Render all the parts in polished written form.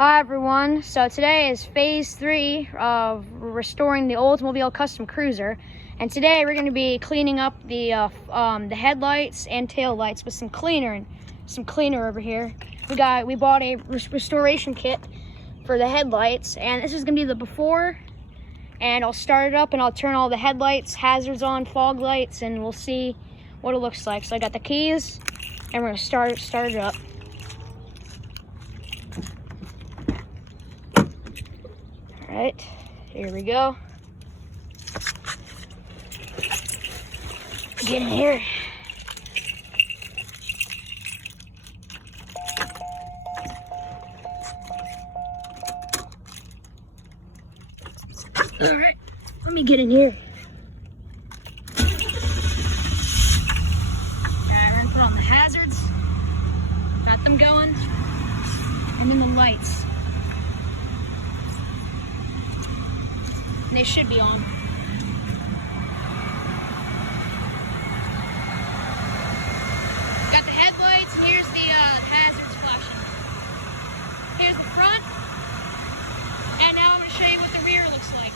Hi everyone, so today is phase 3 of restoring the Oldsmobile Custom Cruiser, and today we're going to be cleaning up the headlights and tail lights with some cleaner over here. We bought a restoration kit for the headlights, and this is going to be the before, and I'll start it up and I'll turn all the headlights, hazards on, fog lights, and we'll see what it looks like. So I got the keys and we're going to start it up. All right, here we go. Get in here. All right, let me get in here. All right, we're gonna put on the hazards. Got them going. And then the lights. And they should be on. Got the headlights, and here's the hazards flashing. Here's the front, and now I'm going to show you what the rear looks like.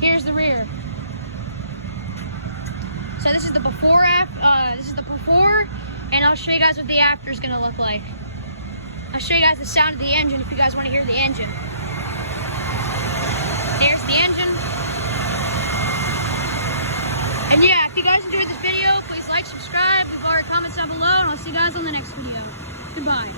Here's the rear. So this is the before, and I'll show you guys what the after is going to look like. I'll show you guys the sound of the engine if you guys want to hear the engine. There's the engine. And yeah, if you guys enjoyed this video, please like, subscribe, leave all your comments down below, and I'll see you guys on the next video. Goodbye.